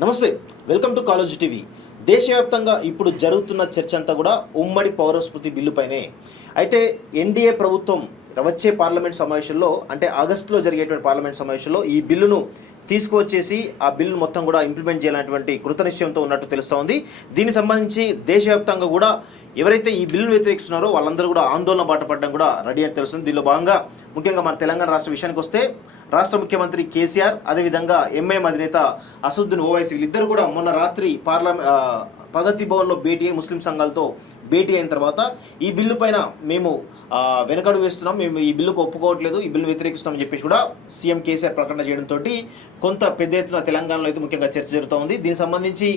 నమస్తే, welcome to college TV. దేశవ్యాప్తంగా ఇప్పుడు జరుగుతున్న చర్చ అంతా కూడా ఉమ్మడి పౌరస్మృతి బిల్లుపైనే. అయితే ఎన్డీఏ ప్రభుత్వం వచ్చే పార్లమెంట్ సమావేశంలో, అంటే ఆగస్టులో జరిగేటువంటి పార్లమెంట్ సమావేశంలో ఈ బిల్లును తీసుకువచ్చేసి ఆ బిల్లు మొత్తం కూడా ఇంప్లిమెంట్ చేయాలనేటువంటి కృతనిశ్చయంతో ఉన్నట్టు తెలుస్తోంది. దీనికి సంబంధించి దేశవ్యాప్తంగా కూడా ఎవరైతే ఈ బిల్లును వ్యతిరేకిస్తున్నారో వాళ్ళందరూ కూడా ఆందోళన బాట పడడం కూడా రెడీ అని తెలుస్తుంది. దీనిలో భాగంగా ముఖ్యంగా మన తెలంగాణ రాష్ట్ర విషయానికి వస్తే రాష్ట్ర ముఖ్యమంత్రి కేసీఆర్, అదేవిధంగా ఎంఐఎం అధినేత అసదుద్దీన్ ఓవైసీ వీళ్ళిద్దరు కూడా మొన్న రాత్రి ప్రగతి భవన్లో భేటీ అయి ముస్లిం సంఘాలతో భేటీ అయిన తర్వాత ఈ బిల్లు పైన మేము వెనకడు వేస్తున్నాం, మేము ఈ బిల్లుకు ఒప్పుకోవట్లేదు, ఈ బిల్లు వ్యతిరేకిస్తున్నామని చెప్పేసి కూడా సీఎం కేసీఆర్ ప్రకటన చేయడంతో కొంత పెద్ద ఎత్తున తెలంగాణలో అయితే ముఖ్యంగా చర్చ జరుగుతూ ఉంది. దీనికి సంబంధించి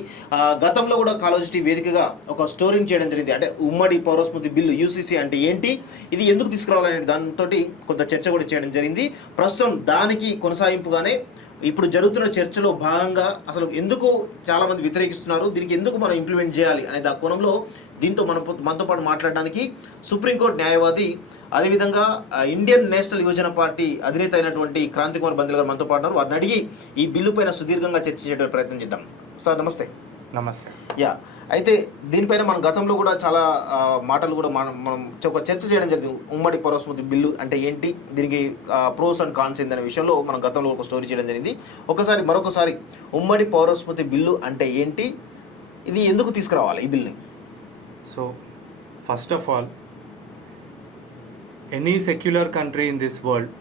గతంలో కూడా కాలేజ్ టీవీ వేదికగా ఒక స్టోరీని చేయడం జరిగింది. అంటే ఉమ్మడి పౌరస్మృతి బిల్లు యూసీసీ అంటే ఏంటి, ఇది ఎందుకు తీసుకురావాలనే దానితో కొంత చర్చ కూడా చేయడం జరిగింది. ప్రస్తుతం దానికి కొనసాగింపుగానే ఇప్పుడు జరుగుతున్న చర్చలో భాగంగా అసలు ఎందుకు చాలామంది వ్యతిరేకిస్తున్నారు, దీనికి ఎందుకు మనం ఇంప్లిమెంట్ చేయాలి అనే ఆ కోణంలో మనతో పాటు మాట్లాడడానికి సుప్రీంకోర్టు న్యాయవాది, అదేవిధంగా ఇండియన్ నేషనల్ యువజన పార్టీ అధినేత అయినటువంటి క్రాంతి కుమార్ బందల్ గారు మనతో పాటు. వారిని అడిగి ఈ బిల్లు పైన సుదీర్ఘంగా చర్చించే ప్రయత్నం చేద్దాం. సార్ నమస్తే. నమస్తే. యా, అయితే దీనిపైన మనం గతంలో కూడా చాలా మాటలు కూడా మనం ఒక చర్చ చేయడం జరిగింది. ఉమ్మడి పౌరస్మృతి బిల్లు అంటే ఏంటి, దీనికి ప్రోస్ అండ్ కాన్స్ ఏందనే విషయంలో మనం గతంలో ఒక స్టోరీ చేయడం జరిగింది. మరొకసారి ఉమ్మడి పౌరస్మృతి బిల్లు అంటే ఏంటి, ఇది ఎందుకు తీసుకురావాలి ఈ బిల్లుని? So first of all, any secular country in this world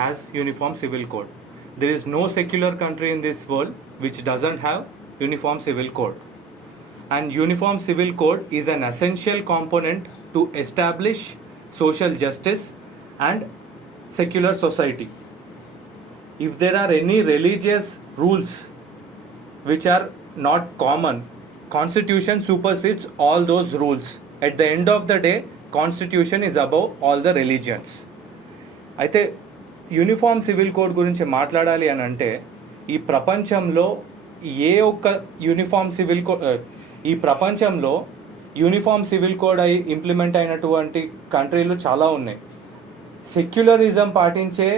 has uniform civil code. There is no secular country in this world which doesn't have uniform civil code. And uniform civil code is an essential component to establish social justice and secular society. If there are any religious rules which are not common, Constitution supersedes all those rules. At the end of the day, Constitution is above all the religions. అయితే uniform civil code గురించి మాట్లాడాలి అని అంటే ఈ ప్రపంచంలో uniform civil code అయి implement అయినటువంటి కంట్రీలు చాలా ఉన్నాయి. సెక్యులరిజం పాటించే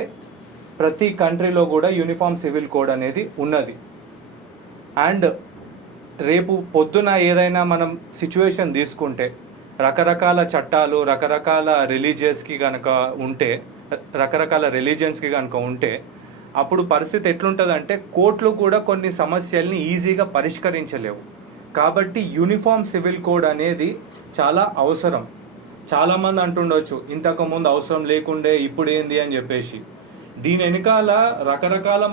ప్రతి కంట్రీలో కూడా యూనిఫామ్ సివిల్ కోడ్ అనేది ఉన్నది. అండ్ రేపు పొద్దున ఏదైనా మనం సిచ్యువేషన్ తీసుకుంటే రకరకాల చట్టాలు రకరకాల రిలీజియన్స్కి కనుక ఉంటే అప్పుడు పరిస్థితి ఎట్లుంటుందంటే కోర్టులు కూడా కొన్ని సమస్యల్ని ఈజీగా పరిష్కరించలేవు. కాబట్టి యూనిఫామ్ సివిల్ కోడ్ అనేది చాలా అవసరం. చాలామంది అంటుండొచ్చు ఇంతకుముందు అవసరం లేకుండే ఇప్పుడు ఏంది అని చెప్పేసి. దీని వెనకాల రకరకాల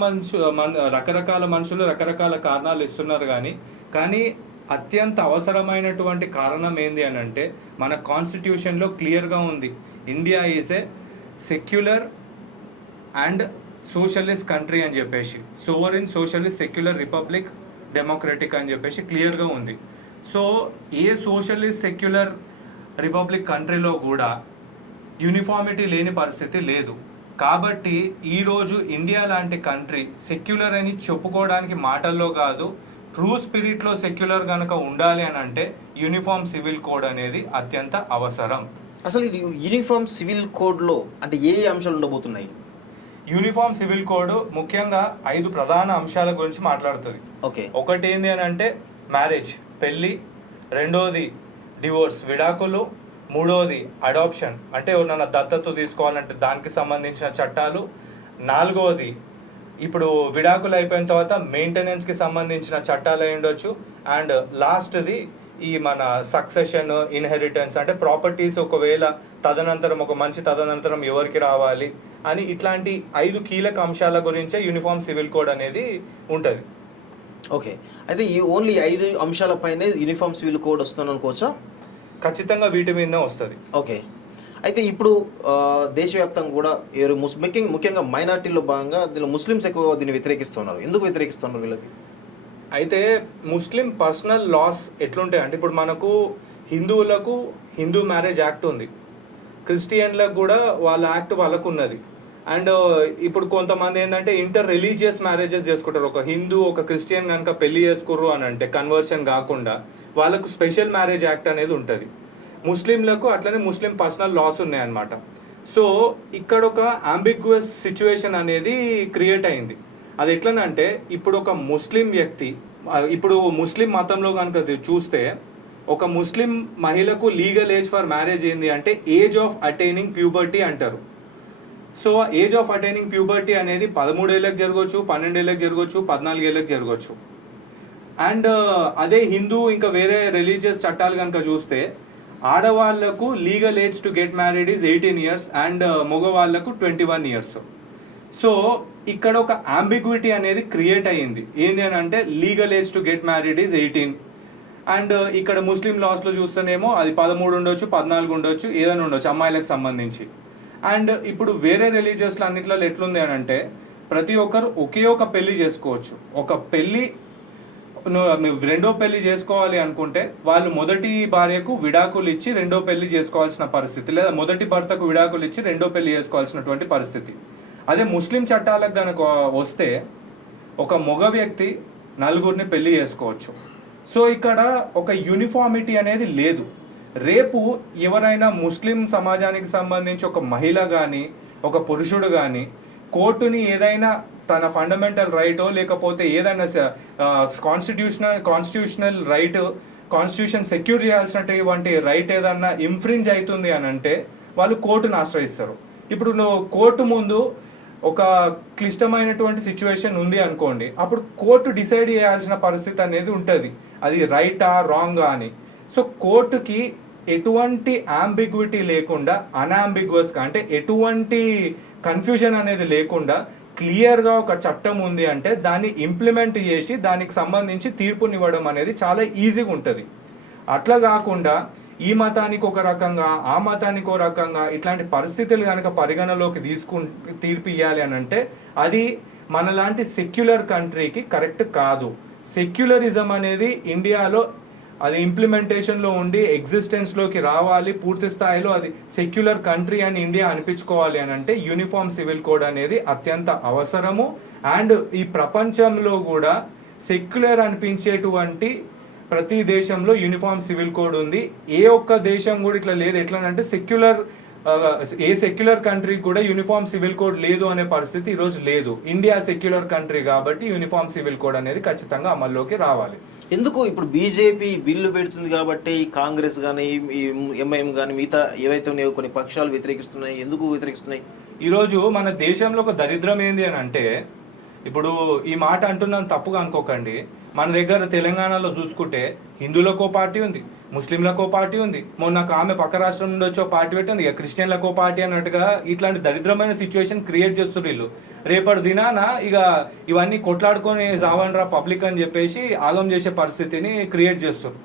మనుషులు రకరకాల కారణాలు ఇస్తున్నారు. కానీ అత్యంత అవసరమైనటువంటి కారణం ఏంది అని అంటే మన కాన్స్టిట్యూషన్లో క్లియర్గా ఉంది, India is a secular and socialist country అని చెప్పేసి, sovereign socialist secular republic democratic అని చెప్పేసి క్లియర్గా ఉంది. సో ఏ సోషలిస్ట్ సెక్యులర్ రిపబ్లిక్ కంట్రీలో కూడా యూనిఫామిటీ లేని పరిస్థితి లేదు. కాబట్టి ఈరోజు ఇండియా లాంటి కంట్రీ సెక్యులర్ అని చెప్పుకోవడానికి మాటల్లో కాదు, ట్రూ స్పిరిట్లో సెక్యులర్ కనుక ఉండాలి అని అంటే యూనిఫామ్ సివిల్ కోడ్ అనేది అత్యంత అవసరం. అసలు ఇది యూనిఫామ్ సివిల్ కోడ్లో అంటే ఏ అంశాలు ఉండబోతున్నాయి? యూనిఫామ్ సివిల్ కోడ్ ముఖ్యంగా 5 ప్రధాన అంశాల గురించి మాట్లాడుతుంది. ఓకే. ఒకటి ఏంది అని అంటే మ్యారేజ్, పెళ్ళి. రెండోది డివోర్స్, విడాకులు. మూడోది అడాప్షన్, అంటే ఎవరినైనా దత్తత తీసుకోవాలంటే దానికి సంబంధించిన చట్టాలు. నాలుగోది ఇప్పుడు విడాకులు అయిపోయిన తర్వాత మెయింటెనెన్స్కి సంబంధించిన చట్టాలు అయి ఉండొచ్చు. అండ్ లాస్ట్ది ఈ మన సక్సెషన్, ఇన్హెరిటెన్స్, అంటే ప్రాపర్టీస్ ఒకవేళ ఒక మంచి తదనంతరం ఎవరికి రావాలి అని ఇట్లాంటి 5 కీలక అంశాల గురించే యూనిఫామ్ సివిల్ కోడ్ అనేది ఉంటుంది. ఓకే. అయితే ఈ ఓన్లీ 5 అంశాలపైనే యూనిఫామ్ సివిల్ కోడ్ వస్తుంది అనుకోవచ్చా? ఖచ్చితంగా వీటి మీదనే వస్తుంది. ఓకే. అయితే ఇప్పుడు దేశవ్యాప్తంగా కూడా ముఖ్యంగా మైనార్టీలో భాగంగా దీనిలో ముస్లిమ్స్ ఎక్కువగా దీన్ని వ్యతిరేకిస్తున్నారు. ఎందుకు వ్యతిరేకిస్తున్నారు వీళ్ళకి? అయితే ముస్లిం పర్సనల్ లాస్ ఎట్లుంటాయి అంటే ఇప్పుడు మనకు హిందువులకు హిందూ మ్యారేజ్ యాక్ట్ ఉంది, క్రిస్టియన్లకు కూడా వాళ్ళ యాక్ట్ వాళ్ళకు ఉన్నది. అండ్ ఇప్పుడు కొంతమంది ఏంటంటే ఇంటర్ రిలీజియస్ మ్యారేజెస్ చేసుకుంటారు. ఒక హిందూ ఒక క్రిస్టియన్ కనుక పెళ్లి చేసుకుర్రు అని అంటే కన్వర్షన్ కాకుండా వాళ్ళకు స్పెషల్ మ్యారేజ్ యాక్ట్ అనేది ఉంటుంది. ముస్లింలకు అట్లనే ముస్లిం పర్సనల్ లాస్ ఉన్నాయన్నమాట. సో ఇక్కడ ఒక అంబిగ్యువస్ సిచ్యువేషన్ అనేది క్రియేట్ అయింది. అది ఎట్లనంటే ఇప్పుడు ఒక ముస్లిం వ్యక్తి ఇప్పుడు ముస్లిం మతంలో కనుక చూస్తే ఒక ముస్లిం మహిళకు లీగల్ ఏజ్ ఫర్ మ్యారేజ్ ఏంది అంటే ఏజ్ ఆఫ్ అటైనింగ్ ప్యూబర్టీ అంటారు. So age of attaining puberty అనేది 13 ఏళ్ళకి జరగవచ్చు, 12 ఏళ్ళకి జరగవచ్చు, 14 ఏళ్ళకి జరగవచ్చు. అండ్ అదే హిందూ ఇంకా వేరే రిలీజియస్ చట్టాలు కనుక చూస్తే ఆడవాళ్లకు legal age to get married is 18 years and మగవాళ్లకు 21 ఇయర్స్. సో ఇక్కడ ఒక అంబిగ్విటీ అనేది క్రియేట్ అయ్యింది. ఏంది అని అంటే legal age to get married is 18 and ఇక్కడ ముస్లిం లాస్లో చూస్తేనేమో అది 13 ఉండొచ్చు, 14 ఉండొచ్చు, ఏదైనా ఉండొచ్చు అమ్మాయిలకు సంబంధించి. అండ్ ఇప్పుడు వేరే రిలీజియస్లో అన్నిట్లో ఎట్లుంది అని అంటే ప్రతి ఒక్కరు ఒకే ఒక పెళ్లి చేసుకోవచ్చు. ఒక పెళ్లి రెండో పెళ్లి చేసుకోవాలి అనుకుంటే వాళ్ళు మొదటి భార్యకు విడాకులు ఇచ్చి రెండో పెళ్లి చేసుకోవాల్సిన పరిస్థితి, లేదా మొదటి భర్తకు విడాకులు ఇచ్చి రెండో పెళ్లి చేసుకోవాల్సినటువంటి పరిస్థితి. అదే ముస్లిం చట్టాలకు కనుక వస్తే ఒక మగ వ్యక్తి 4 పెళ్లి చేసుకోవచ్చు. సో ఇక్కడ ఒక యూనిఫార్మిటీ అనేది లేదు. రేపు ఎవరైనా ముస్లిం సమాజానికి సంబంధించి ఒక మహిళ కానీ ఒక పురుషుడు కానీ కోర్టుని ఏదైనా తన ఫండమెంటల్ రైటో లేకపోతే ఏదైనా కాన్స్టిట్యూషనల్ రైట్, కాన్స్టిట్యూషన్ సెక్యూర్ చేయాల్సినటువంటి రైట్ ఏదన్నా ఇన్ఫ్రింజ్ అవుతుంది అని అంటే వాళ్ళు కోర్టును ఆశ్రయిస్తారు. ఇప్పుడు నువ్వు కోర్టు ముందు ఒక క్లిష్టమైనటువంటి సిచ్యువేషన్ ఉంది అనుకోండి, అప్పుడు కోర్టు డిసైడ్ చేయాల్సిన పరిస్థితి అనేది ఉంటుంది, అది రైటా రాంగా అని. సో కోర్టుకి ఎటువంటి అంబిగ్విటీ లేకుండా అన్అంబిగ్వస్గా అంటే ఎటువంటి కన్ఫ్యూజన్ అనేది లేకుండా క్లియర్గా ఒక చట్టం ఉంది అంటే దాన్ని ఇంప్లిమెంట్ చేసి దానికి సంబంధించి తీర్పునివ్వడం అనేది చాలా ఈజీగా ఉంటుంది. అట్లా కాకుండా ఈ మతానికి ఒక రకంగా ఆ మతానికి ఒక రకంగా ఇట్లాంటి పరిస్థితులు కనుక పరిగణలోకి తీర్పు ఇవ్వాలి అని అంటే అది మనలాంటి సెక్యులర్ కంట్రీకి కరెక్ట్ కాదు. సెక్యులరిజం అనేది ఇండియాలో అది ఇంప్లిమెంటేషన్లో ఉండి ఎగ్జిస్టెన్స్లోకి రావాలి, పూర్తి స్థాయిలో అది సెక్యులర్ కంట్రీ అని ఇండియా అనిపించుకోవాలి అని అంటే యూనిఫామ్ సివిల్ కోడ్ అనేది అత్యంత అవసరము. అండ్ ఈ ప్రపంచంలో కూడా సెక్యులర్ అనిపించేటువంటి ప్రతి దేశంలో యూనిఫామ్ సివిల్ కోడ్ ఉంది. ఏ ఒక్క దేశం కూడా ఇట్లా లేదు. ఎట్లా అంటే ఏ సెక్యులర్ కంట్రీ కూడా యూనిఫామ్ సివిల్ కోడ్ లేదు అనే పరిస్థితి ఈరోజు లేదు. ఇండియా సెక్యులర్ కంట్రీ కాబట్టి యూనిఫామ్ సివిల్ కోడ్ అనేది ఖచ్చితంగా అమల్లోకి రావాలి. ఎందుకు ఇప్పుడు బీజేపీ బిల్లు పెడుతుంది కాబట్టి కాంగ్రెస్ కానీ ఎంఐఎం కానీ మిగతా ఏవైతే ఉన్నాయో కొన్ని పక్షాలు వ్యతిరేకిస్తున్నాయి. ఎందుకు వ్యతిరేకిస్తున్నాయి? ఈరోజు మన దేశంలో ఒక దరిద్రం ఏంది అని అంటే, ఇప్పుడు ఈ మాట అంటున్నాను తప్పుగా అనుకోకండి, మన దగ్గర తెలంగాణలో చూసుకుంటే హిందువులకో పార్టీ ఉంది, ముస్లింలకో పార్టీ ఉంది, మొన్న ఆమె పక్క రాష్ట్రం నుండి వచ్చే పార్టీ పెట్టింది, ఇక క్రిస్టియన్లకో పార్టీ అన్నట్టుగా ఇట్లాంటి దరిద్రమైన సిచ్యువేషన్ క్రియేట్ చేస్తున్నారు వీళ్ళు. రేపటి దినాన ఇక ఇవన్నీ కొట్లాడుకొని సావన్రా పబ్లిక్ అని చెప్పేసి ఆగం చేసే పరిస్థితిని క్రియేట్ చేస్తారు.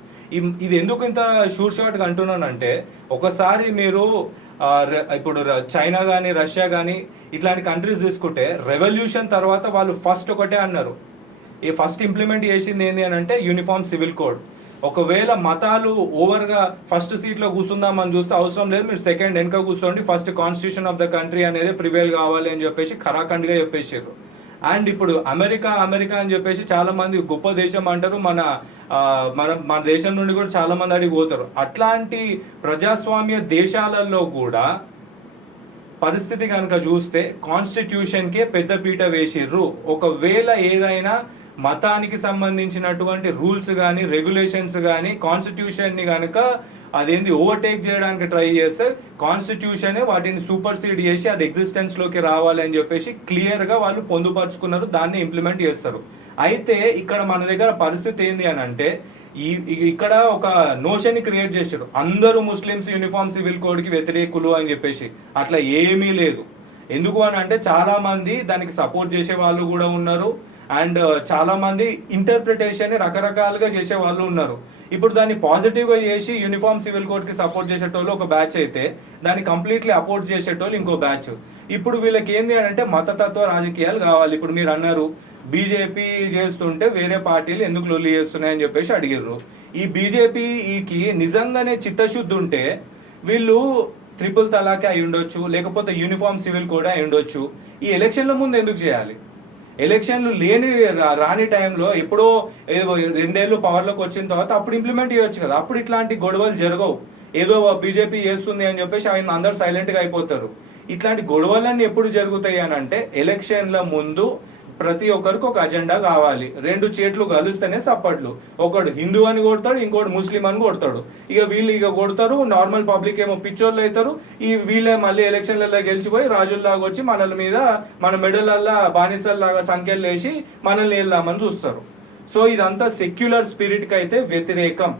ఇది ఎందుకు ఇంత షూర్ షార్ట్గా అంటున్నానంటే, ఒకసారి మీరు ఇప్పుడు చైనా కానీ రష్యా కానీ ఇట్లాంటి కంట్రీస్ తీసుకుంటే రెవల్యూషన్ తర్వాత వాళ్ళు ఫస్ట్ ఒకటే అన్నారు, ఈ ఫస్ట్ ఇంప్లిమెంట్ చేసింది ఏంటి అని అంటే యూనిఫామ్ సివిల్ కోడ్. ఒకవేళ మతాలు ఓవర్గా ఫస్ట్ సీట్లో కూర్చుందామని చూస్తే అవసరం లేదు, మీరు సెకండ్ వెనక కూర్చోండి, first constitution of the country అనేది ప్రివేల్ కావాలి అని చెప్పేసి ఖరాఖండ్గా చెప్పేసారు. అండ్ ఇప్పుడు అమెరికా అని చెప్పేసి చాలా మంది గొప్ప దేశం అంటారు, మన దేశం నుండి కూడా చాలా మంది అడిగి పోతారు. అట్లాంటి ప్రజాస్వామ్య దేశాలలో కూడా పరిస్థితి కనుక చూస్తే కాన్స్టిట్యూషన్కే పెద్దపీట వేసిర్రు. ఒకవేళ ఏదైనా మతానికి సంబంధించినటువంటి రూల్స్ కానీ రెగ్యులేషన్స్ కానీ కాన్స్టిట్యూషన్ని కనుక అదేంది ఓవర్టేక్ చేయడానికి ట్రై చేస్తే కాన్స్టిట్యూషనే వాటిని సూపర్ సీడ్ చేసి అది ఎగ్జిస్టెన్స్లోకి రావాలి అని చెప్పేసి క్లియర్గా వాళ్ళు పొందుపరుచుకున్నారు, దాన్ని ఇంప్లిమెంట్ చేస్తారు. అయితే ఇక్కడ మన దగ్గర పరిస్థితి ఏంది అని అంటే ఇక్కడ ఒక నోషన్ క్రియేట్ చేశారు, అందరూ ముస్లిమ్స్ యూనిఫామ్ సివిల్ కోడ్కి వ్యతిరేకులు అని చెప్పేసి. అట్లా ఏమీ లేదు. ఎందుకు అని అంటే చాలా మంది దానికి సపోర్ట్ చేసే వాళ్ళు కూడా ఉన్నారు, అండ్ చాలా మంది ఇంటర్ప్రిటేషన్ రకరకాలుగా చేసే వాళ్ళు ఉన్నారు. ఇప్పుడు దాన్ని పాజిటివ్గా చేసి యూనిఫామ్ సివిల్ కోడ్కి సపోర్ట్ చేసేటోళ్ళు ఒక బ్యాచ్ అయితే దాన్ని కంప్లీట్లీ అపోర్ట్ చేసేటోళ్ళు ఇంకో బ్యాచ్. ఇప్పుడు వీళ్ళకి ఏంది అని అంటే మతతత్వ రాజకీయాలు కావాలి. ఇప్పుడు మీరు అన్నారు బీజేపీ చేస్తుంటే వేరే పార్టీలు ఎందుకు లొల్లి చేస్తున్నాయని చెప్పేసి అడిగారు. ఈ బీజేపీకి నిజంగానే చిత్తశుద్ధి ఉంటే వీళ్ళు ట్రిపుల్ తలాకే అయి ఉండొచ్చు, లేకపోతే యూనిఫామ్ సివిల్ కోడ్ అయి ఉండొచ్చు. ఈ ఎలక్షన్ల ముందు ఎందుకు చేయాలి? ఎలక్షన్లు రాని టైంలో ఎప్పుడో 2 ఏళ్ళు పవర్లోకి వచ్చిన తర్వాత అప్పుడు ఇంప్లిమెంట్ చేయొచ్చు కదా. అప్పుడు ఇట్లాంటి గొడవలు జరగవు. ఏదో బీజేపీ చేస్తుంది అని చెప్పేసి ఆయన అందరు సైలెంట్గా అయిపోతారు. ఇట్లాంటి గొడవలన్నీ ఎప్పుడు జరుగుతాయి అని అంటే ఎలక్షన్ల ముందు ప్రతి ఒక్కరికి ఒక అజెండా కావాలి. రెండు చేతులు కలిస్తేనే సప్పట్లు. ఒకడు హిందూ అని కొడతాడు, ఇంకోటి ముస్లిం అని కొడతాడు. ఇక వీళ్ళు ఇక కొడతారు, నార్మల్ పబ్లిక్ ఏమో పిచ్చోళ్ళు అవుతారు. ఈ వీళ్ళే మళ్ళీ ఎలక్షన్లలో గెలిచిపోయి రాజుల్లాగా వచ్చి మనల మీద మన మెడలల్లా బానిసల్లాగా సంఖ్యలు వేసి మనల్ని వెళ్దామని చూస్తారు. సో ఇదంతా సెక్యులర్ స్పిరిట్ కి అయితే వ్యతిరేకం.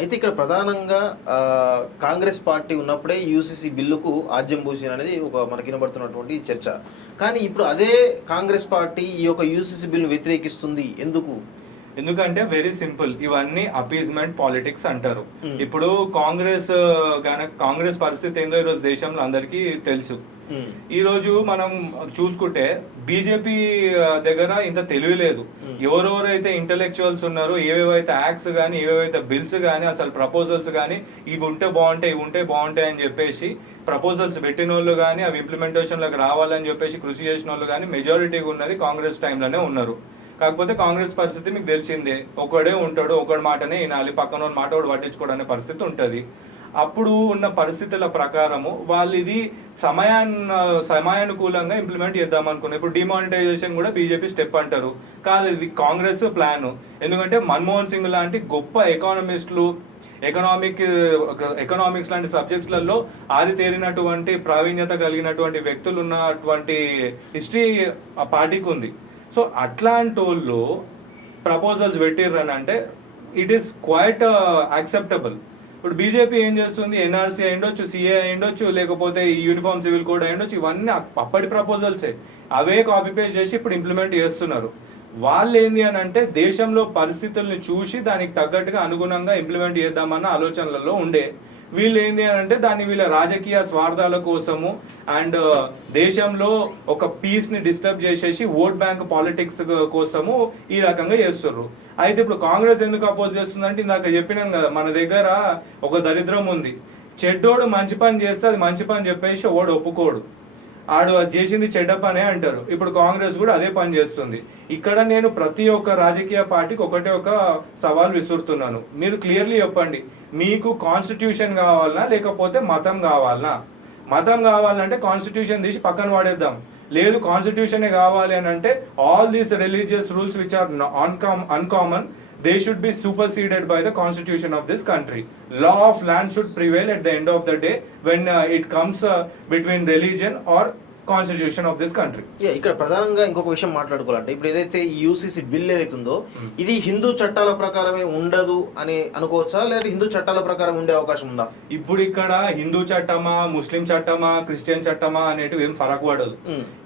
అయితే ఇక్కడ ప్రధానంగా కాంగ్రెస్ పార్టీ ఉన్నప్పుడే యూసీసీ బిల్లుకు ఆజ్యం పూసిన అనేది ఒక మనకి వినబడుతున్నటువంటి చర్చ. కానీ ఇప్పుడు అదే కాంగ్రెస్ పార్టీ ఈ యొక్క యూసీసీ బిల్లు వ్యతిరేకిస్తుంది. ఎందుకంటే వెరీ సింపుల్, ఇవన్నీ అపీజ్మెంట్ పాలిటిక్స్ అంటారు. ఇప్పుడు కాంగ్రెస్ పరిస్థితి ఏందో ఈరోజు దేశంలో అందరికీ తెలుసు. ఈ రోజు మనం చూసుకుంటే బీజేపీ దగ్గర ఇంత తెలివి లేదు. ఎవరెవరైతే ఇంటెలెక్చువల్స్ ఉన్నారో, ఏవేవైతే యాక్ట్స్ కానీ, ఏవేవైతే బిల్స్ కానీ, అసలు ప్రపోజల్స్ కానీ, ఇవి ఉంటే బాగుంటాయి, ఇవి ఉంటే బాగుంటాయి అని చెప్పేసి ప్రపోజల్స్ పెట్టిన వాళ్ళు కానీ, అవి ఇంప్లిమెంటేషన్లోకి రావాలని చెప్పేసి కృషి చేసిన వాళ్ళు కానీ మెజారిటీగా ఉన్నది కాంగ్రెస్ టైంలోనే ఉన్నారు. కాకపోతే కాంగ్రెస్ పరిస్థితి మీకు తెలిసిందే, ఒకడే ఉంటాడు, ఒకడి మాటనే వినాలి, పక్కన మాట ఒకటి పట్టించుకోవడం అనే పరిస్థితి ఉంటుంది. అప్పుడు ఉన్న పరిస్థితుల ప్రకారము వాళ్ళు ఇది సమయానుకూలంగా ఇంప్లిమెంట్ చేద్దాం అనుకున్నారు. ఇప్పుడు డిమానిటైజేషన్ కూడా బీజేపీ స్టెప్ అంటారు, కాదు ఇది కాంగ్రెస్ ప్లాన్. ఎందుకంటే మన్మోహన్ సింగ్ లాంటి గొప్ప ఎకానమిస్టులు, ఎకనామిక్స్ లాంటి సబ్జెక్ట్స్లలో ఆరితేరినటువంటి ప్రావీణ్యత కలిగినటువంటి వ్యక్తులు ఉన్నటువంటి హిస్టరీ ఆ పార్టీకి ఉంది. సో అట్లాంటి వాళ్ళు ప్రపోజల్స్ పెట్టిర్రని అంటే ఇట్ ఈస్ క్వైట్ యాక్సెప్టబుల్. ఇప్పుడు బీజేపీ ఏం చేస్తుంది, ఎన్ఆర్సీ అయిండొచ్చు, సిఏ అయిండొచ్చు, లేకపోతే ఈ యూనిఫామ్ సివిల్ కోడ్ అయిండొచ్చు, ఇవన్నీ అప్పటి ప్రపోజల్సే, అవే కాపీ పేస్ట్ చేసి ఇప్పుడు ఇంప్లిమెంట్ చేస్తున్నారు. వాళ్ళు ఏంది అని అంటే దేశంలో పరిస్థితుల్ని చూసి దానికి తగ్గట్టుగా అనుగుణంగా ఇంప్లిమెంట్ చేద్దామన్న ఆలోచనలలో ఉండే. వీళ్ళు ఏంది అని అంటే దాన్ని వీళ్ళ రాజకీయ స్వార్థాల కోసము అండ్ దేశంలో ఒక పీస్ ని డిస్టర్బ్ చేసేసి ఓట్ బ్యాంక్ పాలిటిక్స్ కోసము ఈ రకంగా చేస్తున్నారు. అయితే ఇప్పుడు కాంగ్రెస్ ఎందుకు అపోజ్ చేస్తుందంటే ఇందాక చెప్పినాం కదా, మన దగ్గర ఒక దరిద్రం ఉంది. చెడ్డోడు మంచి పని చేస్తే అది మంచి పని చెప్పేసి ఓడు ఒప్పుకోడు, ఆడు అది చేసింది చెడ్డ పనే అంటారు. ఇప్పుడు కాంగ్రెస్ కూడా అదే పని చేస్తుంది. ఇక్కడ నేను ప్రతి ఒక్క రాజకీయ పార్టీకి ఒకటే ఒక సవాల్ విసురుతున్నాను, మీరు క్లియర్లీ చెప్పండి, మీకు కాన్స్టిట్యూషన్ కావాలనా లేకపోతే మతం కావాలనా? మతం కావాలంటే కాన్స్టిట్యూషన్ తీసి పక్కన వాడేద్దాం. లేదు కాన్స్టిట్యూషనే కావాలి అని అంటే all these religious rules which are uncommon, they should be superseded by the constitution of this country. Law of land should prevail at the end of the day when it comes between religion or constitution of this country. ఇక్కడ ప్రధానంగా ఇంకొక విషయం మాట్లాడుకోవాలంటే ఇప్పుడు ఏదైతే ఈ UCC bill ఏదైతే ఉందో ఇది హిందూ చట్టాల ప్రకారమే ఉండదు అని అనుకోవచ్చా, లేదా హిందూ చట్టాల ప్రకారం ఉండే అవకాశం ఉందా? ఇప్పుడు ఇక్కడ హిందూ చట్టమా, ముస్లిం చట్టమా, క్రిస్టియన్ చట్టమా అనేటివి ఏం ఫరక్ పడదు.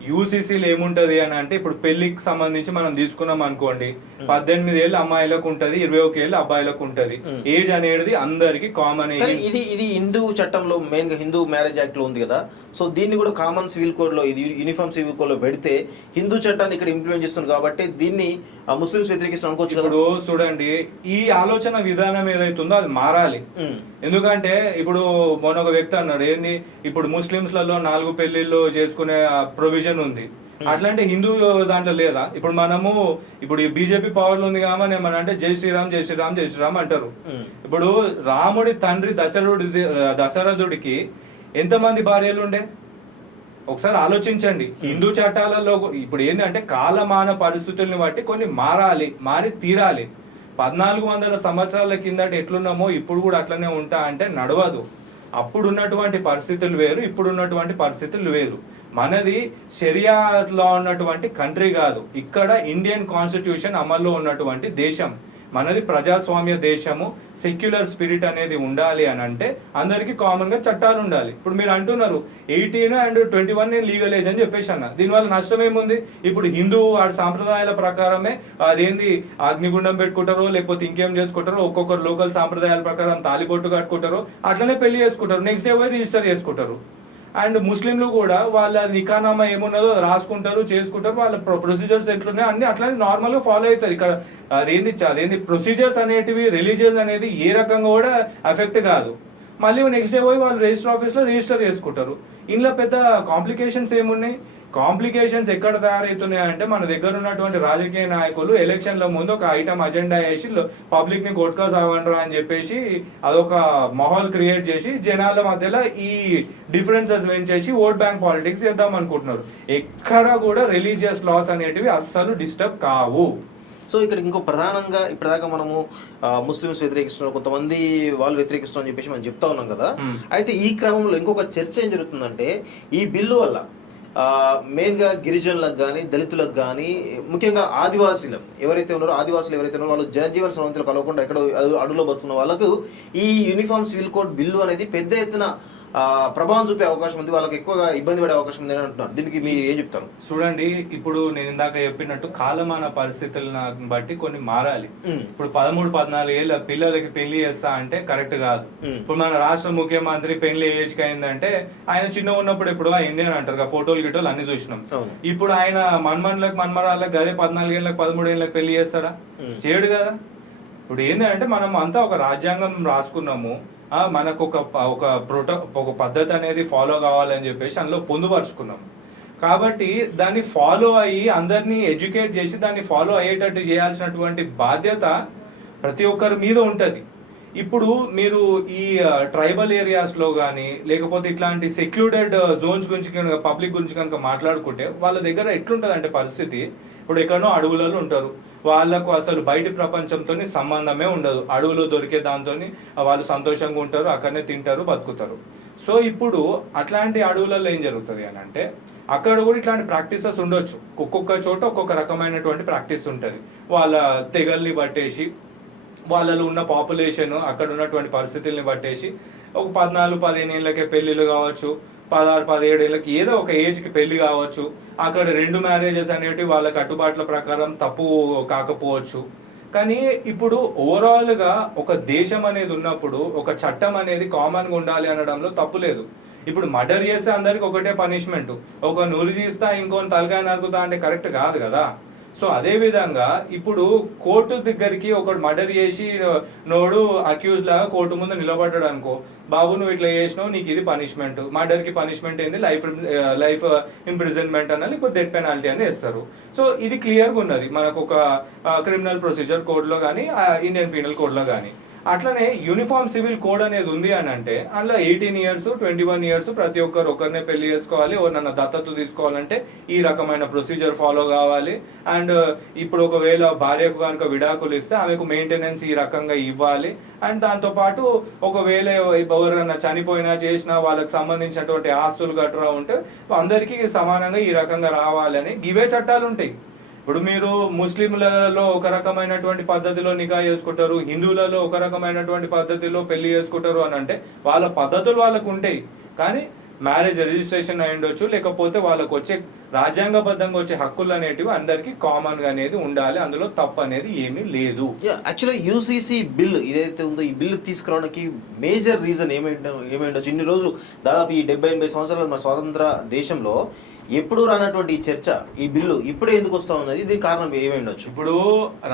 యూసీసీలు ఏముంటది అని అంటే ఇప్పుడు పెళ్లికి సంబంధించి మనం తీసుకున్నాం అనుకోండి, 18 ఏళ్ళు అమ్మాయిలకు ఉంటది, 21 ఏళ్ళు అబ్బాయిలకు ఉంటది. ఏజ్ అనేది అందరికి కామన్. ఇది హిందూ చట్టంలో మెయిన్ గా హిందూ మ్యారేజ్ యాక్ట్ లో ఉంది కదా, సో దీన్ని కూడా కామన్ సివిల్ కోడ్ లో, ఇది యూనిఫామ్ సివిల్ కోడ్ లో పెడితే హిందూ చట్టాన్ని ఇక్కడ ఇంప్లిమెంట్ చేస్తున్నారు కాబట్టి దీన్ని ముస్లిమ్స్ వ్యతిరేకిస్తున్నారు అనుకోవచ్చు కదా. ఇప్పుడు చూడండి, ఈ ఆలోచన విధానం ఏదైతుందో అది మారాలి. ఎందుకంటే ఇప్పుడు మొన్న ఒక వ్యక్తి అన్నాడు, ఏంది ఇప్పుడు ముస్లిమ్స్ లలో 4 పెళ్లిళ్ళు చేసుకునే ప్రొవిజన్ ఉంది, అట్లాంటి హిందూ దాంట్లో లేదా? ఇప్పుడు మనము ఇప్పుడు బీజేపీ పవర్ లో ఉంది కాబట్టి ఏమన్నా అంటే జై శ్రీరామ్ జై శ్రీరామ్ జై శ్రీరామ్ అంటారు. ఇప్పుడు రాముడి తండ్రి దశరథుడికి ఎంతమంది భార్యలు ఉండే ఒకసారి ఆలోచించండి. హిందూ చట్టాలలో ఇప్పుడు ఏంటంటే కాలమాన పరిస్థితుల్ని బట్టి కొన్ని మారి తీరాలి. 1400 సంవత్సరాల కిందట ఎట్లున్నామో ఇప్పుడు కూడా అట్లనే ఉంటా అంటే నడవదు. అప్పుడున్నటువంటి పరిస్థితులు వేరు, ఇప్పుడున్నటువంటి పరిస్థితులు వేరు. మనది షరియాలో ఉన్నటువంటి కంట్రీ కాదు, ఇక్కడ ఇండియన్ కాన్స్టిట్యూషన్ అమల్లో ఉన్నటువంటి దేశం. మనది ప్రజాస్వామ్య దేశము. సెక్యులర్ స్పిరిట్ అనేది ఉండాలి అని అంటే అందరికి కామన్ గా చట్టాలు ఉండాలి. ఇప్పుడు మీరు అంటున్నారు 18 and 21 నేను లీగల్ ఏజ్ అని చెప్పేసి అన్న, దీనివల్ల నష్టం ఏముంది? ఇప్పుడు హిందూ వాడి సాంప్రదాయాల ప్రకారమే అదేంది అగ్నిగుండం పెట్టుకుంటారో లేకపోతే ఇంకేం చేసుకుంటారో, ఒక్కొక్కరు లోకల్ సాంప్రదాయాల ప్రకారం తాలిబొట్టు కట్టుకుంటారో అట్లనే పెళ్లి చేసుకుంటారు, నెక్స్ట్ డే పోయి రిజిస్టర్ చేసుకుంటారు. అండ్ ముస్లింలు కూడా వాళ్ళ నికానామా ఏమున్నదో రాసుకుంటారు, చేసుకుంటారు, వాళ్ళ ప్రొసీజర్స్ ఎట్లున్నాయి అన్ని అట్లానే నార్మల్ గా ఫాలో అవుతారు. ఇక్కడ అదేంది ప్రొసీజర్స్ అనేటివి, రిలీజియస్ అనేది ఏ రకంగా కూడా ఎఫెక్ట్ కాదు. మళ్ళీ నెక్స్ట్ డే పోయి వాళ్ళు రిజిస్టర్ ఆఫీస్ లో రిజిస్టర్ చేసుకుంటారు. ఇందులో పెద్ద కాంప్లికేషన్స్ ఏమున్నాయి? కాంప్లికేషన్స్ ఎక్కడ తయారవుతున్నాయి అంటే మన దగ్గర ఉన్నటువంటి రాజకీయ నాయకులు ఎలక్షన్ల ముందు ఒక ఐటమ్ అజెండా వేసి పబ్లిక్ ని కొట్టుకా సావండ్రా అని చెప్పేసి అదొక మాహోల్ క్రియేట్ చేసి జనాల మధ్యలో ఈ డిఫరెన్సెస్ పెంచేసి ఓట్ బ్యాంక్ పాలిటిక్స్ చేద్దాం అనుకుంటున్నారు. ఎక్కడ కూడా రిలీజియస్ లాస్ అనేటివి అస్సలు డిస్టర్బ్ కావు. సో ఇక్కడ ఇంకో ప్రధానంగా ఇప్పటిదాకా మనము ముస్లిమ్స్ వ్యతిరేకిస్తున్నారు, కొంతమంది వాళ్ళు వ్యతిరేకిస్తున్నారు అని చెప్పేసి మనం చెప్తా ఉన్నాం కదా. అయితే ఈ క్రమంలో ఇంకొక చర్చ ఏం జరుగుతుందంటే ఈ బిల్లు వల్ల మెయిన్గా గిరిజనులకు కానీ దళితులకు కానీ ముఖ్యంగా ఆదివాసీలు ఎవరైతే ఉన్నారో వాళ్ళు జనజీవన సమస్యలు కలవకుండా ఎక్కడో అడుగులో బతుకున్న వాళ్ళకు ఈ యూనిఫామ్ సివిల్ కోడ్ బిల్లు అనేది పెద్ద ఎత్తున ప్రభావం చూపే అవకాశం ఉంది, వాళ్ళకి ఎక్కువగా ఇబ్బంది పడే అవకాశం ఉంది అని అంటున్నారు. దీనికి మీరు ఏం చెప్తారు? చూడండి, ఇప్పుడు నేను ఇందాక చెప్పినట్టు కాలమాన పరిస్థితులను బట్టి కొన్ని మారాలి. ఇప్పుడు 13-14 ఏళ్ళ పిల్లలకి పెళ్లి చేస్తా అంటే కరెక్ట్ కాదు. ఇప్పుడు మన రాష్ట్ర ముఖ్యమంత్రి పెళ్లి ఏజ్కి అయిందంటే ఆయన చిన్న ఉన్నప్పుడు ఎప్పుడు అయింది అని అంటారు, ఫోటోలు గిటోలు అన్ని చూసినాం. ఇప్పుడు ఆయన మన్మరాళ్ళకి అదే 14 ఏళ్ళకి 13 ఏళ్ళకి పెళ్లి చేస్తాడా? చేయడు కదా. ఇప్పుడు ఏంటంటే మనం అంతా ఒక రాజ్యాంగం రాసుకున్నాము, మనకు ఒక పద్ధతి అనేది ఫాలో కావాలని చెప్పేసి అందులో పొందుపరుచుకున్నాం. కాబట్టి దాన్ని ఫాలో అయ్యి అందరినీ ఎడ్యుకేట్ చేసి దాన్ని ఫాలో అయ్యేటట్టు చేయాల్సినటువంటి బాధ్యత ప్రతి ఒక్కరి మీద ఉంటుంది. ఇప్పుడు మీరు ఈ ట్రైబల్ ఏరియాస్లో కానీ లేకపోతే ఇట్లాంటి సెక్లూడెడ్ జోన్స్ గురించి కనుక పబ్లిక్ గురించి కనుక మాట్లాడుకుంటే వాళ్ళ దగ్గర ఎట్లుంటుంది అంటే పరిస్థితి, ఇప్పుడు ఎక్కడో అడవులలో ఉంటారు, వాళ్ళకు అసలు బయట ప్రపంచంతో సంబంధమే ఉండదు, అడవులో దొరికే దాంతో వాళ్ళు సంతోషంగా ఉంటారు, అక్కడనే తింటారు, బతుకుతారు. సో ఇప్పుడు అట్లాంటి అడవులలో ఏం జరుగుతుంది అని అంటే అక్కడ కూడా ఇట్లాంటి ప్రాక్టీసెస్ ఉండొచ్చు. ఒక్కొక్క చోట ఒక్కొక్క రకమైనటువంటి ప్రాక్టీస్ ఉంటుంది. వాళ్ళ తెగల్ని బట్టేసి వాళ్ళలో ఉన్న పాపులేషన్ అక్కడ ఉన్నటువంటి పరిస్థితుల్ని బట్టేసి ఒక 14-15 ఏళ్ళకే పెళ్ళిళ్ళు కావచ్చు, 16-17 ఏళ్ళకి ఏదో ఒక ఏజ్కి పెళ్లి కావచ్చు. అక్కడ 2 మ్యారేజెస్ అనేవి వాళ్ళ కట్టుబాట్ల ప్రకారం తప్పు కాకపోవచ్చు. కానీ ఇప్పుడు ఓవరాల్గా ఒక దేశం అనేది ఉన్నప్పుడు ఒక చట్టం అనేది కామన్గా ఉండాలి అనడంలో తప్పు లేదు. ఇప్పుడు మర్డర్ చేస్తే అందరికి ఒకటే పనిష్మెంట్, ఒక నురి తీస్తా ఇంకొని తలకాయ నరుకుతా అంటే కరెక్ట్ కాదు కదా. సో అదే విధంగా ఇప్పుడు కోర్టు దగ్గరికి ఒకడు మర్డర్ చేసి నోడు అక్యూజ్ లాగా కోర్టు ముందు నిలబడ్డాడు అనుకో, బాబు నువ్వు ఇట్లా చేసినావు, నీకు ఇది పనిష్మెంట్, మర్డర్ కి పనిష్మెంట్ ఏంది లైఫ్ ఇంప్రిజన్మెంట్ అన్న లేకపోతే డెత్ పెనాల్టీ అని వేస్తారు. సో ఇది క్లియర్గా ఉన్నది మనకు ఒక క్రిమినల్ ప్రొసీజర్ కోడ్లో కానీ ఇండియన్ పీనల్ కోడ్లో కానీ. అట్లనే యూనిఫామ్ సివిల్ కోడ్ అనేది ఉంది అని అంటే అందులో 18 years 21 years ప్రతి ఒక్కరు ఒకరినే పెళ్లి చేసుకోవాలి, ఎవరినన్నా దత్తత తీసుకోవాలంటే ఈ రకమైన ప్రొసీజర్ ఫాలో కావాలి. అండ్ ఇప్పుడు ఒకవేళ భార్యకు కనుక విడాకులు ఇస్తే ఆమెకు మెయింటెనెన్స్ ఈ రకంగా ఇవ్వాలి. అండ్ దాంతోపాటు ఒకవేళ ఎవరైనా చనిపోయినా చేసినా వాళ్ళకి సంబంధించినటువంటి ఆస్తులు గట్రా ఉంటే అందరికీ సమానంగా ఈ రకంగా రావాలని ఇవే చట్టాలు ఉంటాయి. ఇప్పుడు మీరు ముస్లింలలో ఒక రకమైనటువంటి పద్ధతిలో నికా చేసుకుంటారు, హిందువులలో ఒక రకమైనటువంటి పద్ధతిలో పెళ్లి చేసుకుంటారు అని అంటే వాళ్ళ పద్ధతులు వాళ్ళకు ఉంటాయి. కానీ మ్యారేజ్ రిజిస్ట్రేషన్ అయి ఉండొచ్చు, లేకపోతే వాళ్ళకు వచ్చే రాజ్యాంగబద్ధంగా వచ్చే హక్కులు అనేటివి అందరికి కామన్ గా అనేది ఉండాలి, అందులో తప్పు అనేది ఏమీ లేదు. యాక్చువల్గా యూసీసీ బిల్ ఏదైతే ఉందో ఈ బిల్లు తీసుకురావడానికి మేజర్ రీజన్ ఏమైండొచ్చు? ఇన్ని రోజులు దాదాపు ఈ 70-80 సంవత్సరాల మన స్వాతంత్ర దేశంలో ఎప్పుడు రానటువంటి ఈ చర్చ, ఈ బిల్లు ఇప్పుడే ఎందుకు వస్తా ఉన్నది? దీనికి కారణం ఏమైండొచ్చు? ఇప్పుడు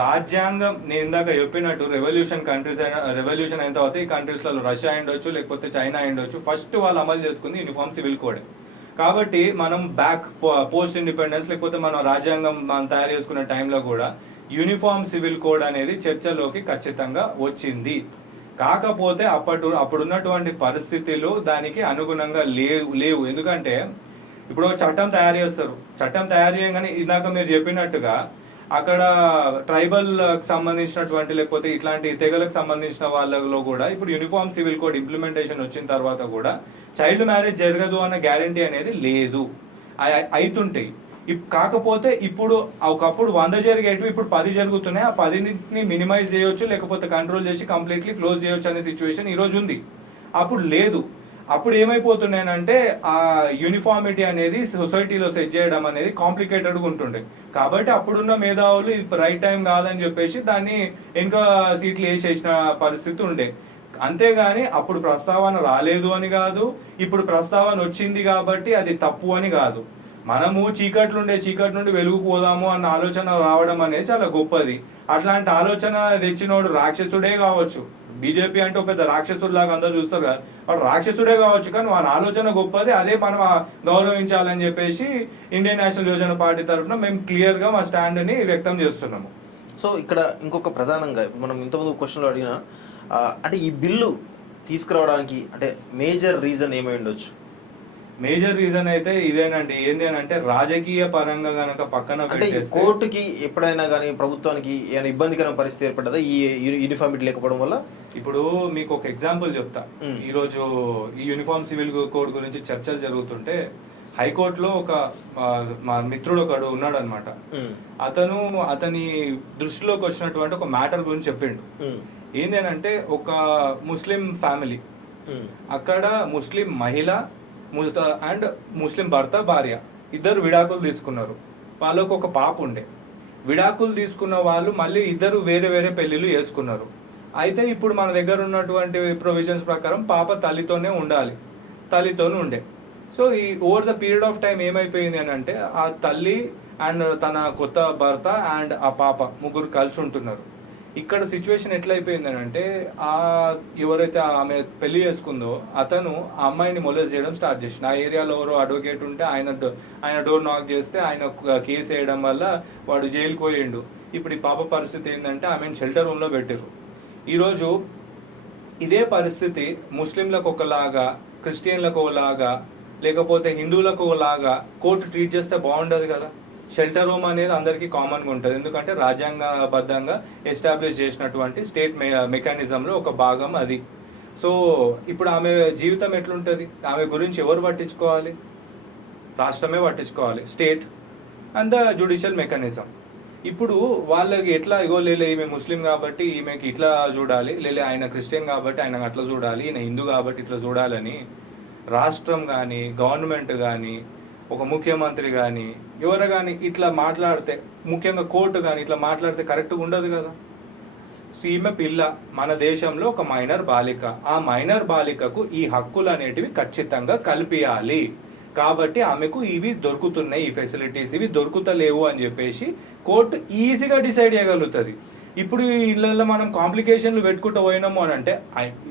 రాజ్యాంగం నేను ఇందాక చెప్పినట్టు రెవల్యూషన్ అయిన తర్వాత ఈ కంట్రీస్లలో రష్యా అయిండొచ్చు లేకపోతే చైనా అయిండొచ్చు, ఫస్ట్ వాళ్ళు అమలు చేసుకుంది యూనిఫామ్ సివిల్ కోడ్. కాబట్టి మనం పోస్ట్ ఇండిపెండెన్స్ లేకపోతే మనం రాజ్యాంగం మనం తయారు చేసుకున్న టైంలో కూడా యూనిఫామ్ సివిల్ కోడ్ అనేది చర్చలోకి ఖచ్చితంగా వచ్చింది. కాకపోతే అప్పుడున్నటువంటి పరిస్థితులు దానికి అనుగుణంగా లేవు. ఎందుకంటే ఇప్పుడు చట్టం తయారు చేస్తారు, చట్టం తయారు చేయగానే ఇందాక మీరు చెప్పినట్టుగా అక్కడ ట్రైబల్ సంబంధించినటువంటి లేకపోతే ఇట్లాంటి తెగలకు సంబంధించిన వాళ్ళలో కూడా ఇప్పుడు యూనిఫామ్ సివిల్ కోడ్ ఇంప్లిమెంటేషన్ వచ్చిన తర్వాత కూడా చైల్డ్ మ్యారేజ్ జరగదు అన్న గ్యారంటీ అనేది లేదు, అవుతుంటాయి. కాకపోతే ఇప్పుడు ఒకప్పుడు 100 జరిగేటివి ఇప్పుడు 10 జరుగుతున్నాయి. ఆ 10ని మినిమైజ్ చేయొచ్చు లేకపోతే కంట్రోల్ చేసి కంప్లీట్లీ క్లోజ్ చేయొచ్చు అనే సిచ్యువేషన్ ఈరోజు ఉంది, అప్పుడు లేదు. అప్పుడు ఏమైపోతున్నాయనంటే ఆ యూనిఫార్మిటీ అనేది సొసైటీలో సెట్ చేయడం అనేది కాంప్లికేటెడ్గా ఉంటుండే. కాబట్టి అప్పుడున్న మేధావులు ఇది రైట్ టైం కాదని చెప్పేసి దాన్ని ఇంకా సీట్లు వేసేసిన పరిస్థితి ఉండే. అంతేగాని అప్పుడు ప్రస్తావన రాలేదు అని కాదు, ఇప్పుడు ప్రస్తావన వచ్చింది కాబట్టి అది తప్పు అని కాదు. మనము చీకటి నుండి వెలుగు పోదాము అన్న ఆలోచన రావడం అనేది చాలా గొప్పది. అట్లాంటి ఆలోచన తెచ్చినోడు రాక్షసుడే కావచ్చు, బీజేపీ అంటే ఒక పెద్ద రాక్షసుడిలాగా అందరూ చూస్తారు కదా, వాడు రాక్షసుడే కావచ్చు కానీ వాని ఆలోచన గొప్పది, అదే మనం గౌరవించాలని చెప్పేసి ఇండియన్ నేషనల్ యువజన పార్టీ తరఫున మేము క్లియర్గా మా స్టాండ్ని వ్యక్తం చేస్తున్నాము. సో ఇక్కడ ఇంకొక ప్రధానంగా మనం ఇంతకుముందు క్వశ్చన్లో అడిగిన అంటే ఈ బిల్లు తీసుకురావడానికి అంటే మేజర్ రీజన్ ఏమై ఉండొచ్చు? మేజర్ రీజన్ అయితే ఇదేనండి, ఏంది అని అంటే రాజకీయ పరంగా గనక పక్కన అంటే కోర్టుకి ఎప్పుడైనా కానీ ప్రభుత్వానికి ఏమైనా ఇబ్బందికరమైన పరిస్థితి ఏర్పడ్డదా ఈ యూనిఫామిటీ లేకపోవడం వల్ల? ఇప్పుడు మీకు ఒక ఎగ్జాంపుల్ చెప్తా. ఈరోజు ఈ యూనిఫామ్ సివిల్ కోడ్ గురించి చర్చలు జరుగుతుంటే హైకోర్టులో ఒక మా మిత్రుడు ఒకడు ఉన్నాడు అనమాట. అతని దృష్టిలోకి వచ్చినటువంటి ఒక మ్యాటర్ గురించి చెప్పిండు. ఏంది అని అంటే ఒక ముస్లిం ఫ్యామిలీ, అక్కడ ముస్లిం మహిళ అండ్ ముస్లిం భర్త భార్య ఇద్దరు విడాకులు తీసుకున్నారు. వాళ్ళకు ఒక పాప ఉండే. విడాకులు తీసుకున్న వాళ్ళు మళ్ళీ ఇద్దరు వేరే వేరే పెళ్లిళ్ళు చేసుకున్నారు. అయితే ఇప్పుడు మన దగ్గర ఉన్నటువంటి ప్రొవిజన్స్ ప్రకారం పాప తల్లితోనే ఉండాలి, తల్లితోనే ఉండే. సో ఈ over the period of time ఏమైపోయింది అని అంటే ఆ తల్లి అండ్ తన కొత్త భర్త అండ్ ఆ పాప ముగ్గురు కలిసి ఉంటున్నారు. ఇక్కడ సిచ్యువేషన్ ఎట్లయిపోయింది అని అంటే ఎవరైతే ఆమె పెళ్లి చేసుకుందో అతను ఆ అమ్మాయిని మొలెస్ట్ చేయడం స్టార్ట్ చేసిండు. ఆ ఏరియాలో ఎవరో అడ్వకేట్ ఉంటే ఆయన డోర్ నాక్ చేస్తే ఆయన కేసు వేయడం వల్ల వాడు జైలుకి పోయిండు. ఇప్పుడు ఈ పాప పరిస్థితి ఏంటంటే ఆమెను షెల్టర్ రూమ్లో పెట్టారు. ఈరోజు ఇదే పరిస్థితి ముస్లింలకు ఒకలాగా, క్రిస్టియన్లకు ఒకలాగా, లేకపోతే హిందువులకు ఒకలాగా కోర్టు ట్రీట్ చేస్తే బాగుండదు కదా. షెల్టర్ హోమ్ అనేది అందరికీ కామన్గా ఉంటుంది, ఎందుకంటే రాజ్యాంగబద్ధంగా ఎస్టాబ్లిష్ చేసినటువంటి స్టేట్ మెకానిజంలో ఒక భాగం అది. సో ఇప్పుడు ఆమె జీవితం ఎట్లుంటుంది, ఆమె గురించి ఎవరు పట్టించుకోవాలి? రాష్ట్రమే పట్టించుకోవాలి, state and the judicial mechanism. ఇప్పుడు వాళ్ళకి ఎట్లా ఇగో లేలే ఈమె ముస్లిం కాబట్టి ఈమెకి ఇట్లా చూడాలి, లేలే ఆయన క్రిస్టియన్ కాబట్టి ఆయన అట్లా చూడాలి, ఈయన హిందూ కాబట్టి ఇట్లా చూడాలని రాష్ట్రం కానీ గవర్నమెంట్ కానీ ఒక ముఖ్యమంత్రి కానీ ఎవరు కానీ ఇట్లా మాట్లాడితే, ముఖ్యంగా కోర్టు కానీ ఇట్లా మాట్లాడితే కరెక్ట్గా ఉండదు కదా. సో ఈమె పిల్ల మన దేశంలో ఒక మైనర్ బాలిక, ఆ మైనర్ బాలికకు ఈ హక్కులు అనేటివి ఖచ్చితంగా కల్పించాలి. కాబట్టి ఆమెకు ఇవి దొరుకుతున్నాయి, ఈ ఫెసిలిటీస్ ఇవి దొరుకుతలేవు అని చెప్పేసి కోర్టు ఈజీగా డిసైడ్ చేయగలుగుతుంది. ఇప్పుడు ఇళ్ళల్లో మనం కాంప్లికేషన్లు పెట్టుకుంటూ పోయినాము అని అంటే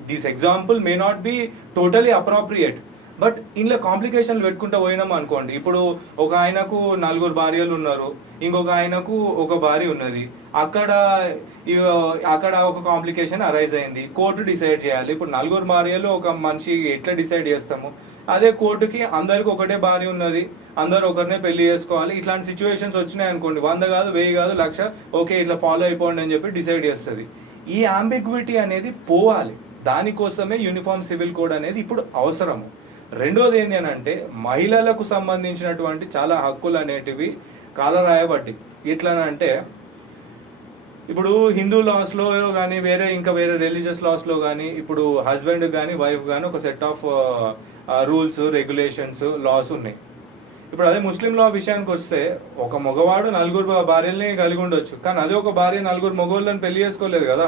this example may not be totally appropriate, but ఇంట్లో కాంప్లికేషన్లు పెట్టుకుంటూ పోయినాము అనుకోండి. ఇప్పుడు ఒక ఆయనకు 4 భార్యలు ఉన్నారు, ఇంకొక ఆయనకు ఒక భార్య ఉన్నది. అక్కడ ఒక కాంప్లికేషన్ అరైజ్ అయింది, కోర్టు డిసైడ్ చేయాలి. ఇప్పుడు 4 భార్యలు ఒక మనిషి ఎట్లా డిసైడ్ చేస్తాము? అదే కోర్టుకి అందరికి ఒకటే భార్య ఉన్నది, అందరు ఒకరినే పెళ్లి చేసుకోవాలి. ఇట్లాంటి సిచ్యువేషన్స్ వచ్చినాయి అనుకోండి, 100 కాదు 1000 కాదు 1,00,000, ఓకే ఇట్లా ఫాలో అయిపోండి అని చెప్పి డిసైడ్ చేస్తుంది. ఈ అంబిగ్విటీ అనేది పోవాలి, దానికోసమే యూనిఫామ్ సివిల్ కోడ్ అనేది ఇప్పుడు అవసరము. రెండోది ఏంటి అని అంటే మహిళలకు సంబంధించినటువంటి చాలా హక్కులు అనేటివి కాలరాయబడ్డాయి. ఎట్లనంటే ఇప్పుడు హిందూ లాస్లో కానీ వేరే రిలీజియస్ లాస్లో కానీ ఇప్పుడు హస్బెండ్ కానీ వైఫ్ కానీ ఒక set of rules, regulations, laws ఉన్నాయి. ఇప్పుడు అదే ముస్లిం లా విషయానికి వస్తే ఒక మగవాడు 4 భార్యల్ని కలిగి ఉండొచ్చు, కానీ అదే ఒక భార్య 4 మగవాళ్ళని పెళ్లి చేసుకోలేదు కదా.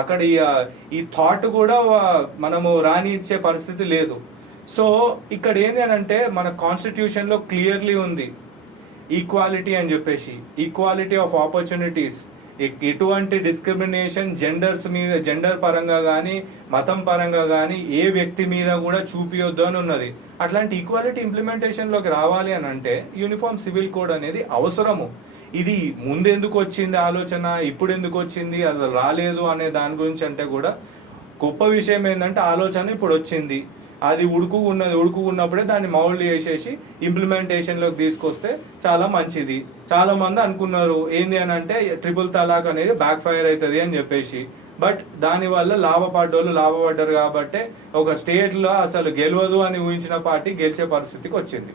అక్కడ ఈ థాట్ కూడా మనము రాని ఇచ్చే పరిస్థితి లేదు. సో ఇక్కడ ఏంటి అని అంటే మన కాన్స్టిట్యూషన్లో క్లియర్లీ ఉంది ఈక్వాలిటీ అని చెప్పేసి, ఈక్వాలిటీ ఆఫ్ ఆపర్చునిటీస్. ఎటువంటి డిస్క్రిమినేషన్ జెండర్ పరంగా కానీ మతం పరంగా కానీ ఏ వ్యక్తి మీద కూడా చూపియొద్దు అని ఉన్నది. అట్లాంటి ఈక్వాలిటీ ఇంప్లిమెంటేషన్లోకి రావాలి అని అంటే యూనిఫామ్ సివిల్ కోడ్ అనేది అవసరము. ఇది ముందెందుకు వచ్చింది ఆలోచన, ఇప్పుడు ఎందుకు వచ్చింది, అది రాలేదు అనే దాని గురించి అంటే కూడా గొప్ప విషయం ఏంటంటే ఆలోచన ఇప్పుడు వచ్చింది. అది ఉడుకున్నప్పుడే దాన్ని మౌల్డ్ చేసేసి ఇంప్లిమెంటేషన్లోకి తీసుకొస్తే చాలా మంచిది. చాలా మంది అనుకున్నారు ఏంది అని అంటే ట్రిపుల్ తలాక్ అనేది బ్యాక్ ఫైర్ అవుతుంది అని చెప్పేసి, బట్ దానివల్ల లాభపడ్డారు కాబట్టి ఒక స్టేట్లో అసలు గెలవదు అని ఊహించిన పార్టీ గెలిచే పరిస్థితికి వచ్చింది.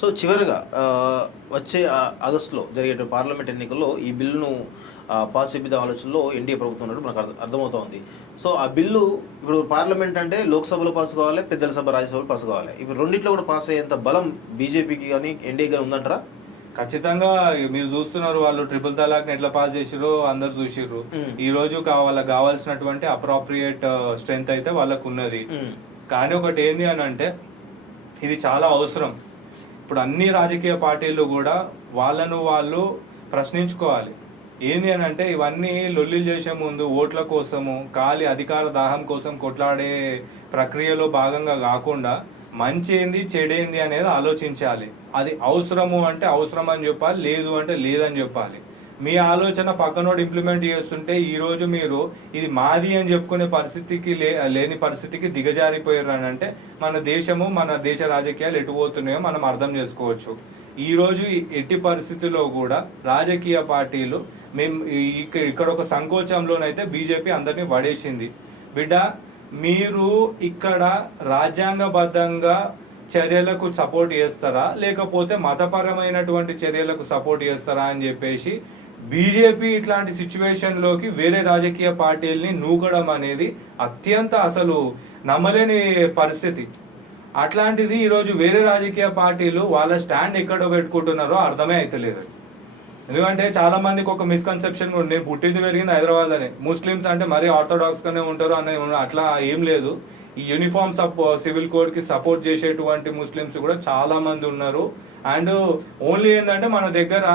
సో చివరిగా వచ్చే ఆగస్టులో జరిగే పార్లమెంట్ ఎన్నికల్లో ఈ బిల్లును పాస్ చేపిద్దాం ఆలోచనలో ఎన్డీఏ ప్రభుత్వం ఉన్నట్టు మనకు అర్థమవుతోంది. సో ఆ బిల్లు ఇప్పుడు పార్లమెంట్ అంటే లోక్సభలో పాస్ కావాలి, పెద్దల సభ రాజ్యసభలో పాస్ కావాలి. ఇప్పుడు రెండిట్లో కూడా పాస్ అయ్యేంత బలం బీజేపీకి కానీ ఎన్డీఏ కానీ ఉందంటారా? ఖచ్చితంగా. మీరు చూస్తున్నారు వాళ్ళు ట్రిపుల్ తలాక్ ఎట్లా పాస్ చేసిరో అందరు చూసిర్రు. ఈ రోజు వాళ్ళకి కావాల్సినటువంటి అప్రోప్రియేట్ స్ట్రెంగ్త్ అయితే వాళ్ళకు ఉన్నది. కానీ ఒకటి ఏంది అని అంటే ఇది చాలా అవసరం. ఇప్పుడు అన్ని రాజకీయ పార్టీలు కూడా వాళ్ళు ప్రశ్నించుకోవాలి. ఏంది అని అంటే ఇవన్నీ లొల్లిలు చేసే ముందు ఓట్ల కోసము ఖాళీ అధికార దాహం కోసం కొట్లాడే ప్రక్రియలో భాగంగా కాకుండా మంచి ఏంది చెడేంది అనేది ఆలోచించాలి. అది అవసరము అంటే అవసరం అని చెప్పాలి, లేదు అంటే లేదని చెప్పాలి. మీ ఆలోచన పక్కనోడు ఇంప్లిమెంట్ చేస్తుంటే ఈరోజు మీరు ఇది మాది అని చెప్పుకునే పరిస్థితికి లేని పరిస్థితికి దిగజారిపోయారు అని అంటే మన దేశము మన దేశ రాజకీయాలు ఎటు పోతున్నాయో మనం అర్థం చేసుకోవచ్చు. ఈరోజు ఎట్టి పరిస్థితుల్లో కూడా రాజకీయ పార్టీలు మేము ఇక్కడ ఒక సంకోచంలోనైతే బీజేపీ అందరినీ పడేసింది. బిడ్డ, మీరు ఇక్కడ రాజ్యాంగబద్ధంగా చర్యలకు సపోర్ట్ చేస్తారా లేకపోతే మతపరమైనటువంటి చర్యలకు సపోర్ట్ చేస్తారా అని చెప్పేసి బీజేపీ ఇట్లాంటి సిచ్యువేషన్లోకి వేరే రాజకీయ పార్టీల్ని నూకడం అనేది అత్యంత అసలు నమ్మలేని పరిస్థితి. అట్లాంటిది ఈరోజు వేరే రాజకీయ పార్టీలు వాళ్ళ స్టాండ్ ఎక్కడో పెట్టుకుంటున్నారో అర్థమే అవుతలేదు. ఎందుకంటే చాలా మందికి ఒక మిస్కన్సెప్షన్ కూడా, నేను పుట్టింది పెరిగింది హైదరాబాద్ అని, ముస్లిమ్స్ అంటే మరీ ఆర్థోడాక్స్గానే ఉంటారు అనే అట్లా ఏం లేదు. ఈ యూనిఫామ్ సివిల్ కోడ్కి సపోర్ట్ చేసేటువంటి ముస్లిమ్స్ కూడా చాలా మంది ఉన్నారు. అండ్ ఓన్లీ ఏంటంటే మన దగ్గర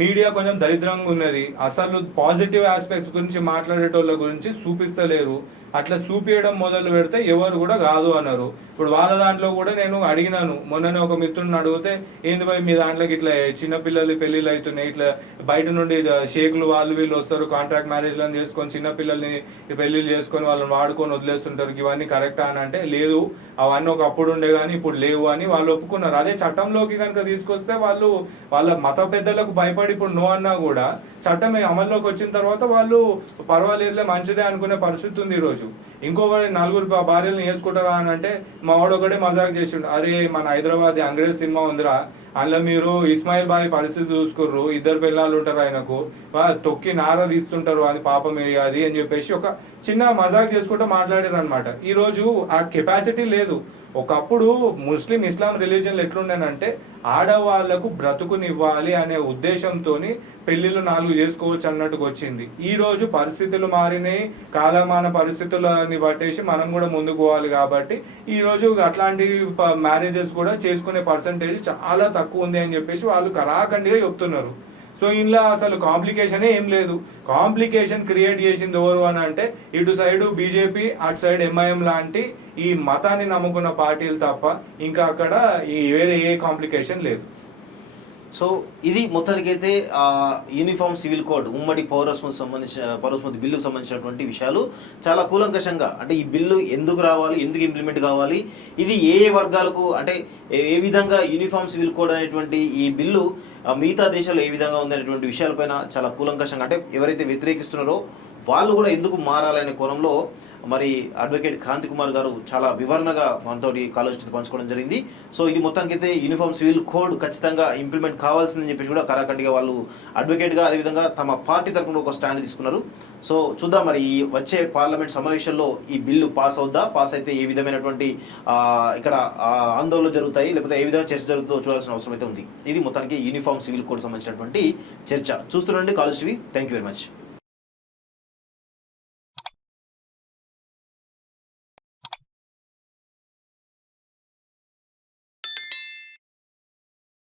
మీడియా కొంచెం దరిద్రంగా ఉన్నది, అసలు పాజిటివ్ ఆస్పెక్ట్స్ గురించి మాట్లాడేటోళ్ళ గురించి చూపిస్తలేరు. అట్లా చూపించడం మొదలు పెడితే ఎవరు కూడా కాదు అన్నారు. ఇప్పుడు వాళ్ళ దాంట్లో కూడా నేను అడిగినాను, మొన్ననే ఒక మిత్రుడిని అడిగితే ఏంది భయ్ మీ దాంట్లోకి ఇట్లా చిన్నపిల్లలు పెళ్ళిళ్ళు అవుతున్నాయి, ఇట్లా బయట నుండి షేకులు వాళ్ళు వీళ్ళు వస్తారు, కాంట్రాక్ట్ మ్యారేజ్లను చేసుకొని చిన్నపిల్లల్ని పెళ్ళిళ్ళు చేసుకొని వాళ్ళని వాడుకొని వదిలేస్తుంటారు, ఇవన్నీ కరెక్టా అని అంటే లేదు, అవన్నీ ఒకప్పుడు ఉండే కానీ ఇప్పుడు లేవు అని వాళ్ళు ఒప్పుకున్నారు. అదే చట్టంలోకి కనుక తీసుకొస్తే వాళ్ళు వాళ్ళ మత పెద్దలకు భయపడి ఇప్పుడు నో అన్నా కూడా చట్టం అమల్లోకి వచ్చిన తర్వాత వాళ్ళు పర్వాలేదులే మంచిదే అనుకునే పరిస్థితి ఉంది ఈరోజు. ఇంకొకటి నలుగురు భార్యలను వేసుకుంటారా అని అంటే మా వాడు ఒకటే మజాక్ చేసిండు, అరే మన హైదరాబాద్ అంగ్రేజ్ సినిమా ఉందిరా, అందులో మీరు ఇస్మాయిల్ బాయ్ పరిస్థితి చూసుకుర్రు, ఇద్దరు పిల్లలు ఉంటారు ఆయనకు, తొక్కి నార తీస్తుంటారు, అది పాపం అది అని చెప్పేసి ఒక చిన్న మజాక్ చేసుకుంటూ మాట్లాడారు అనమాట. ఈరోజు ఆ కెపాసిటీ లేదు. ఒకప్పుడు ముస్లిం ఇస్లాం రిలీజియన్లు ఎట్లుండేనంటే ఆడవాళ్లకు బ్రతుకునివ్వాలి అనే ఉద్దేశంతో పెళ్లిళ్ళు 4 చేసుకోవచ్చు అన్నట్టుగా వచ్చింది. ఈ రోజు పరిస్థితులు మారినాయి, కాలమాన పరిస్థితులని పట్టేసి మనం కూడా ముందుకు పోవాలి. కాబట్టి ఈ రోజు అట్లాంటి మ్యారేజెస్ కూడా చేసుకునే పర్సంటేజ్ చాలా తక్కువ ఉంది అని చెప్పేసి వాళ్ళు కరాఖండిగా చెప్తున్నారు. సో ఇందులో అసలు కాంప్లికేషనే ఏం లేదు. కాంప్లికేషన్ క్రియేట్ చేసింది ఎవరు అని అంటే ఇటు సైడు బీజేపీ, అటు సైడ్ ఎంఐఎం లాంటి ఈ మతాన్ని నమ్ముకున్న పార్టీలు తప్ప ఇంకా అక్కడ ఈ వేరే ఏ కాంప్లికేషన్ లేదు. సో ఇది మొత్తానికైతే యూనిఫామ్ సివిల్ కోడ్ ఉమ్మడి పౌరస్మృతి బిల్లుకు సంబంధించినటువంటి విషయాలు చాలా కూలంకషంగా, అంటే ఈ బిల్లు ఎందుకు రావాలి, ఎందుకు ఇంప్లిమెంట్ కావాలి, ఇది ఏ వర్గాలకు, అంటే ఏ విధంగా యూనిఫామ్ సివిల్ కోడ్ అనేటువంటి ఈ బిల్లు మిగతా దేశాల్లో ఏ విధంగా ఉందనేటువంటి విషయాలపైన చాలా కూలంకషంగా, అంటే ఎవరైతే వ్యతిరేకిస్తున్నారో వాళ్ళు కూడా ఎందుకు మారాలనే కోణంలో మరి అడ్వకేట్ క్రాంతి కుమార్ గారు చాలా వివరణగా మనతోటి కాలేజీ పంచుకోవడం జరిగింది. సో ఇది మొత్తానికైతే యూనిఫామ్ సివిల్ కోడ్ ఖచ్చితంగా ఇంప్లిమెంట్ కావాల్సిందని చెప్పేసి కూడా కరాఖండిగా వాళ్ళు అడ్వకేట్గా అదేవిధంగా తమ పార్టీ తరఫున ఒక స్టాండ్ తీసుకున్నారు. సో చూద్దాం మరి ఈ వచ్చే పార్లమెంట్ సమావేశంలో ఈ బిల్లు పాస్ అవుద్దా, పాస్ అయితే ఏ విధమైనటువంటి ఇక్కడ ఆందోళనలు జరుగుతాయి, లేకపోతే ఏ విధంగా చర్చ జరుగుతుందో చూడాల్సిన అవసరం అయితే ఉంది. ఇది మొత్తానికి యూనిఫామ్ సివిల్ కోడ్ సంబంధించినటువంటి చర్చ. చూస్తుండండి College TV. Thank you very much.